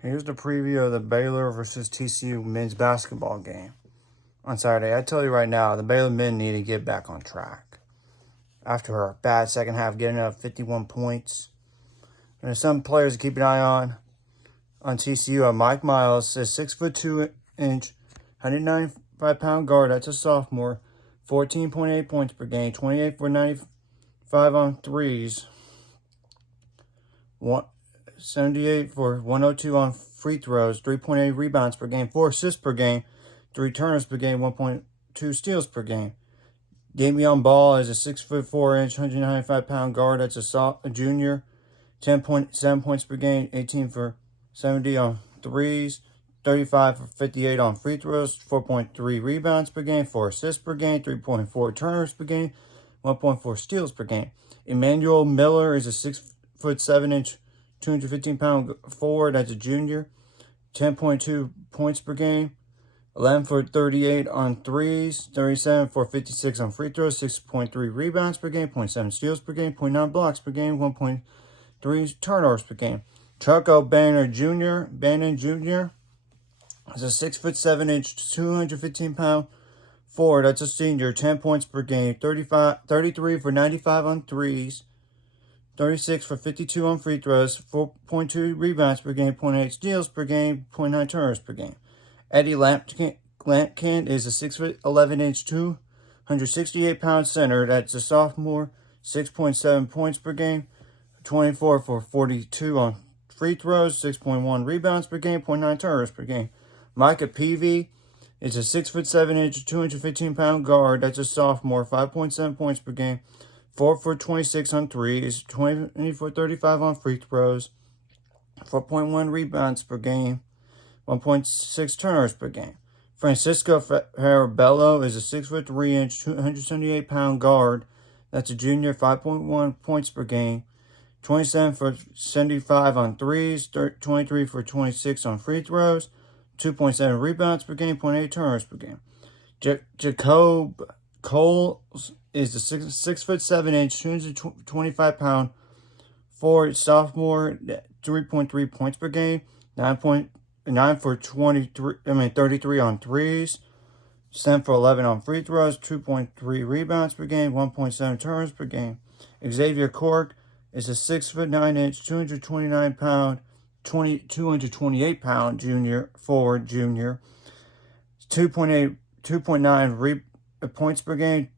Here's the preview of the Baylor versus TCU men's basketball game on Saturday. I tell you right now, the Baylor men need to get back on track. After a bad second half, getting up 51 points. There's some players to keep an eye on TCU. Mike Miles is 6'2" 195-pound guard. That's a sophomore. 14.8 points per game, 28 for 95 on threes. 78 for 102 on free throws, 3.8 rebounds per game, 4 assists per game, 3 turnovers per game, 1.2 steals per game. Davion Ball is a 6'4", 195-pound guard. That's a junior. 10.7 points per game, 18 for 70 on threes, 35 for 58 on free throws, 4.3 rebounds per game, 4 assists per game, 3.4 turnovers per game, 1.4 steals per game. Emmanuel Miller is a 6'7", 215-pound forward. That's a junior. 10.2 points per game. 11 for 38 on threes. 37 for 56 on free throws. 6.3 rebounds per game. 0.7 steals per game. 0.9 blocks per game. 1.3 turnovers per game. Chucko Bannon Jr. is a 6'7", 215-pound forward. That's a senior. 10 points per game. 33 for 95 on threes. 36 for 52 on free throws, 4.2 rebounds per game, 0.8 steals per game, 0.9 turnovers per game. Eddie Lampkin is a 6'11", 268-pound center. That's a sophomore, 6.7 points per game, 24 for 42 on free throws, 6.1 rebounds per game, 0.9 turnovers per game. Micah Peavy is a 6'7", 215-pound guard. That's a sophomore, 5.7 points per game. 4 for 26 on threes, 20 for 35 on free throws, 4.1 rebounds per game, 1.6 turnovers per game. Francisco Farabello is a 6'3", 278-pound guard. That's a junior, 5.1 points per game, 27 for 75 on threes, 23 for 26 on free throws, 2.7 rebounds per game, 0.8 turnovers per game. Jacob Coles is a 6'7", 225-pound forward sophomore, 3.3 points per game, 9 for 33 on threes, 7 for 11 on free throws, 2.3 rebounds per game, 1.7 turnovers per game. Xavier Cork is a 6'9", 229-pound, 228-pound junior, 2.9 points per game,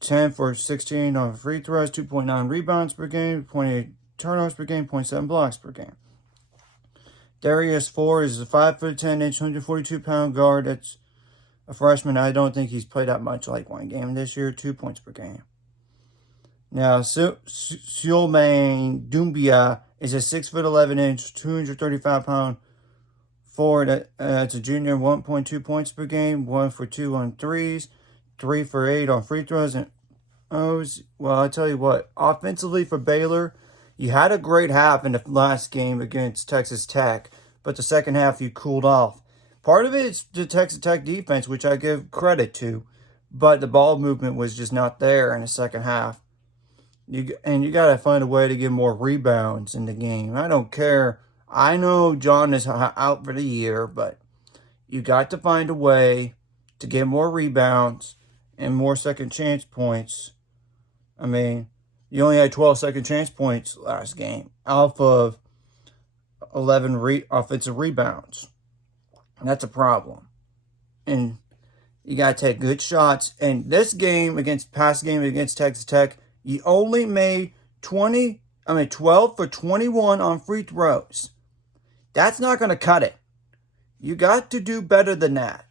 10 for 16 on free throws, 2.9 rebounds per game, 0.8 turnovers per game, 0.7 blocks per game. Darius Ford is a 5'10", 142-pound guard. That's a freshman. I don't think he's played that much, like one game this year, 2 points per game. Now, Sulemain Doumbia is a 6'11", 235-pound forward. That's a junior, 1.2 points per game, 1 for 2 on threes, 3 for 8 on free throws. And well, I'll tell you what, offensively for Baylor, you had a great half in the last game against Texas Tech, but the second half you cooled off. Part of it is the Texas Tech defense, which I give credit to, but the ball movement was just not there in the second half. You got to find a way to get more rebounds in the game. I don't care. I know John is out for the year, but you got to find a way to get more rebounds and more second chance points. I mean, you only had 12 second chance points last game off of 11 offensive rebounds. That's a problem. And you got to take good shots. And this game past game against Texas Tech, you only made 12 for 21 on free throws. That's not going to cut it. You got to do better than that.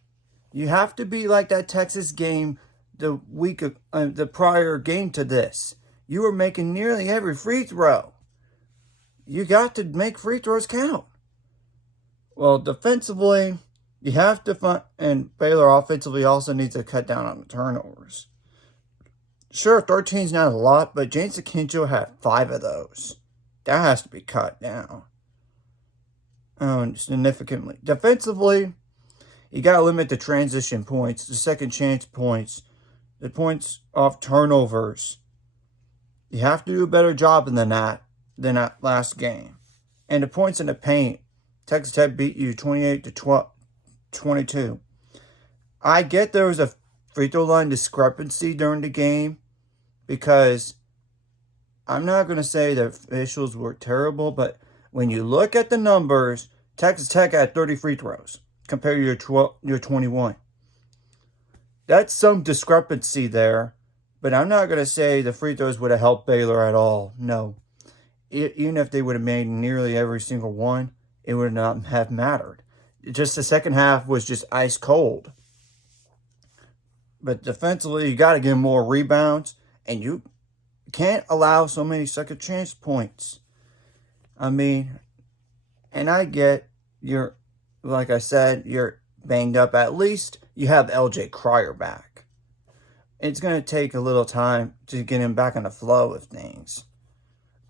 You have to be like that Texas game the week of the prior game to this. You were making nearly every free throw. You got to make free throws count. Well, defensively, you have to find, and Baylor offensively also needs to cut down on the turnovers. Sure, 13 is not a lot, but James Akinjo had 5 of those. That has to be cut down significantly. Defensively, you got to limit the transition points, the second chance points, the points off turnovers. You have to do a better job than that last game. And the points in the paint, Texas Tech beat you 28 to 22. I get there was a free throw line discrepancy during the game because I'm not going to say the officials were terrible, but when you look at the numbers, Texas Tech had 30 free throws compared to your 21. That's some discrepancy there, but I'm not going to say the free throws would have helped Baylor at all. No. Even if they would have made nearly every single one, it would not have mattered. Just the second half was just ice cold. But defensively, you got to get more rebounds, and you can't allow so many second chance points. I mean, and I get like I said, you're banged up. At least you have LJ Cryer back. It's going to take a little time to get him back in the flow of things.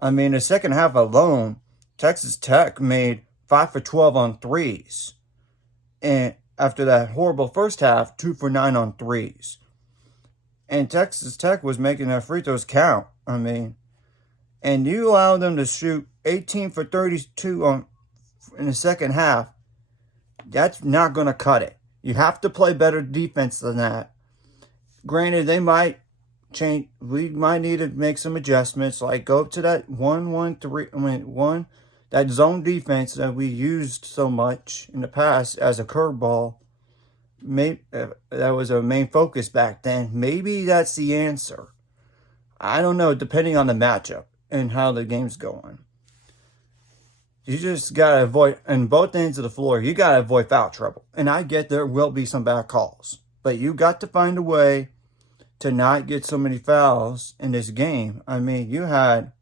I mean, the second half alone, Texas Tech made 5 for 12 on threes. And after that horrible first half, 2 for 9 on threes. And Texas Tech was making their free throws count. I mean, and you allow them to shoot 18 for 32 in the second half. That's not going to cut it. You have to play better defense than that. Granted, they might change. We might need to make some adjustments, like go to that 1-1-3. That zone defense that we used so much in the past as a curveball. Maybe that was our main focus back then. Maybe that's the answer. I don't know, depending on the matchup and how the game's going. You just got to avoid, on both ends of the floor, you got to avoid foul trouble. And I get there will be some bad calls. But you got to find a way to not get so many fouls in this game. I mean, you had,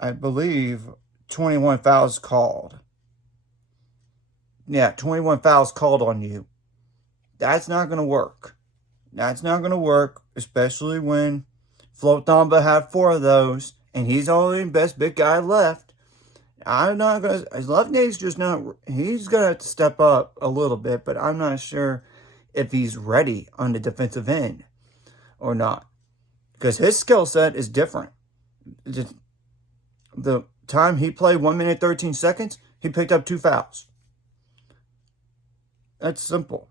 I believe, 21 fouls called. Yeah, 21 fouls called on you. That's not going to work. That's not going to work, especially when Flo Thamba had 4 of those, and he's only the best big guy left. I'm not going to, Lovenade's just not, he's going to have to step up a little bit, but I'm not sure if he's ready on the defensive end or not. Because his skill set is different. The time he played 1 minute 13 seconds, he picked up 2 fouls. That's simple.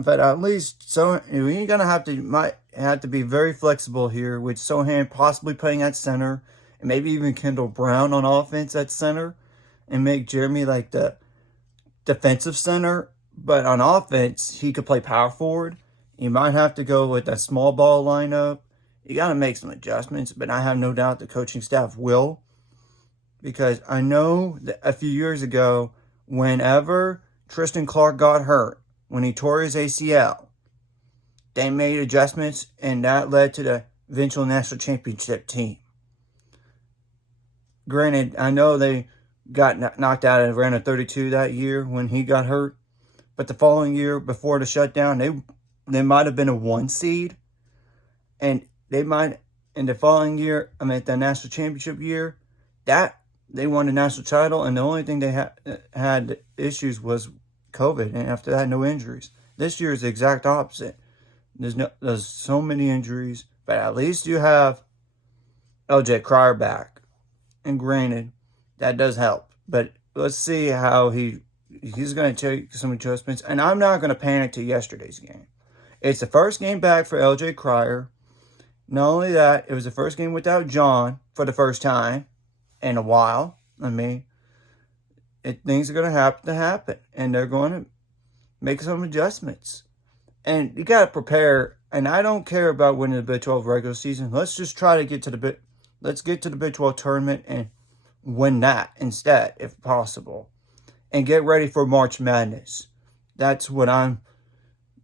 But at least you're gonna might have to be very flexible here with Sohan possibly playing at center, and maybe even Kendall Brown on offense at center, and make Jeremy like the defensive center. But on offense, he could play power forward. You might have to go with that small ball lineup. You got to make some adjustments, but I have no doubt the coaching staff will, because I know that a few years ago, whenever Tristan Clark got hurt, when he tore his ACL, they made adjustments, and that led to the eventual national championship team. Granted, I know they got knocked out of Atlanta 32 that year when he got hurt, but the following year, before the shutdown, they might have been a 1 seed, and they might, in the following year, the national championship year, that they won the national title, and the only thing they had issues was COVID, and after that, no injuries. This year is the exact opposite. There's so many injuries, but at least you have LJ Cryer back. And granted, that does help. But let's see how he's going to take some adjustments. And I'm not going to panic to yesterday's game. It's the first game back for LJ Cryer. Not only that, it was the first game without John for the first time in a while. Things are going to happen, and they're going to make some adjustments. And you got to prepare, and I don't care about winning the Big 12 regular season. Let's just try to get to the Big 12 tournament and win that instead, if possible. And get ready for March Madness. That's what I'm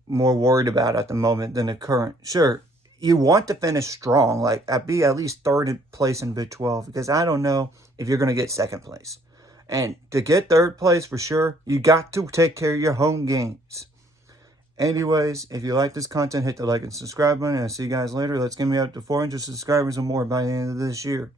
more worried about at the moment than the current. Sure, you want to finish strong, be at least 3rd place in Big 12, because I don't know if you're going to get 2nd place. And to get 3rd place for sure, you got to take care of your home games. Anyways, if you like this content, hit the like and subscribe button, and I'll see you guys later. Let's get me up to 400 subscribers or more by the end of this year.